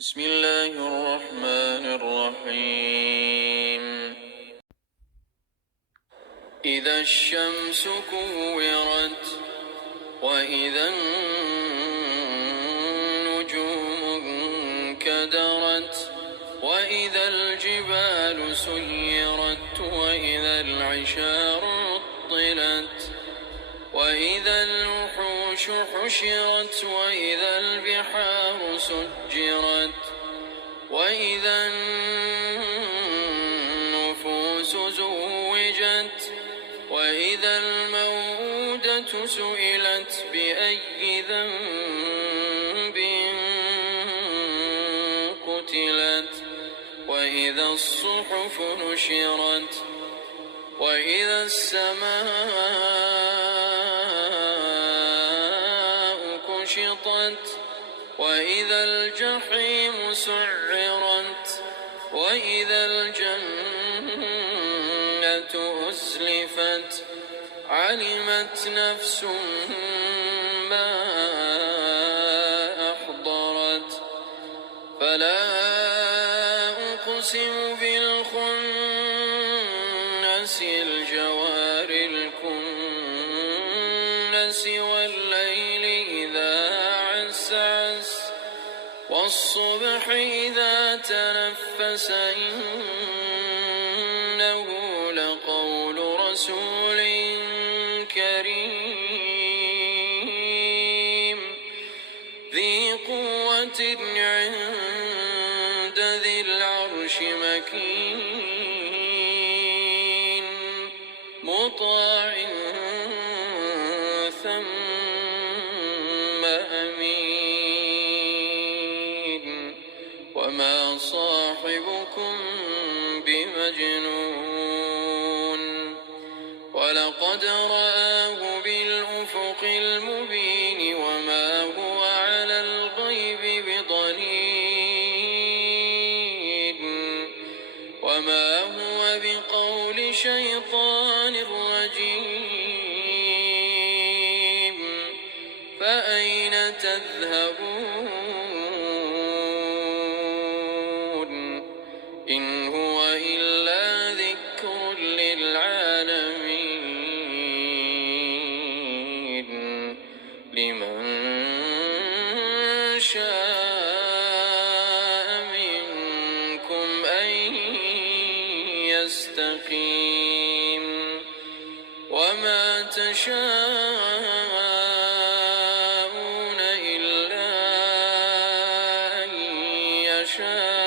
بسم الله الرحمن الرحيم. إذا الشمس كورت وإذا النجوم انكدرت وإذا الجبال سيرت وإذا العشار عطلت وإذا الوحوش حشرت وإذا البحار سجرت وإذا النفوس زوجت وإذا الموءودة سئلت بأي ذنب قتلت وإذا الصحف نشرت وإذا السماء كشطت وإذا الجحيم سعرت وإذا الجنة أزلفت علمت نفس ما أحضرت فلا أقسم بالخنس الجوار الكنس والليل إذا عسعس والصبح إذا تنفس إنه لقول رسول كريم ذي قوة عند ذي العرش مكين مطاع ثم أمين وما صاحبكم بمجنون ولقد رآه بالأفق المبين وما هو على الغيب بضنين وما هو بقول شيطان رجيم فأين تذهبون إن هو إلا ذكر للعالمين لمن شاء منكم أن يستقيم وما تشاءون إلا أن يشاء